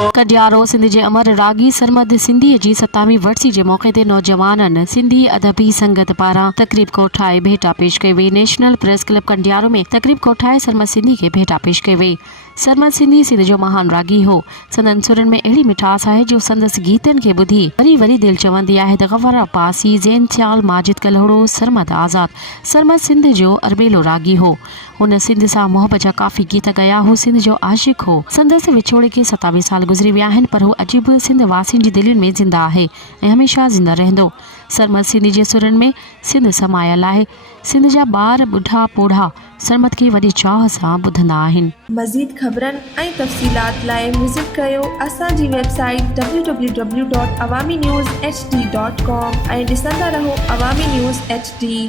कंडियारो सिंध जे अमर रागी सरमद सिंधी जी 27वीं वरसी जे मौक़े ते नौजवाननि सिंधी अदबी संगत पारां तकरीब कोठाए भेटा पेश कई वई। नेशनल प्रेस क्लब कंडियारो में तकरीब कोठाए सरमद सिंधी खे भेटा पेश कई वई। सरमद सिंधी सिंध जो महान रागी हो। संदन सुरनि में अहिड़ी मिठास आहे जो संदसि गीतनि खे ॿुधी वरी वरी दिलि चवंदी आहे त गफ़र अब्बासी, ज़ैन ख़्याल, माजिद कलहड़ो, सरमद आज़ाद। सरमद सिंध जो अरबेलो रागी हो। हुन सिंध सां मोहब्बत जा काफ़ी गीत गया हो। सिंध जो आशिक़ हो। संदसि विछोड़े के 27 साल गुज़री विया आहिनि, पर हू अॼु बि सिंध वासियुनि जी दिलयुनि में ज़िंदा आहे ऐं हमेशह ज़िंदा रहंदो। सरमद सिंधी जे सुरनि में सिंध समायल आहे। सिंध जा ॿार ॿुढा पोढ़ा सरमद खे वॾी चाह सां ॿुधंदा आहिनि। मज़ीद ख़बरनि ऐं तफ़सीलात लाइ विज़िट कयो असांजी वेबसाइट www.awamiNewsHD.com ऐं ॾिसंदा रहो अवामी न्यूज़ HD।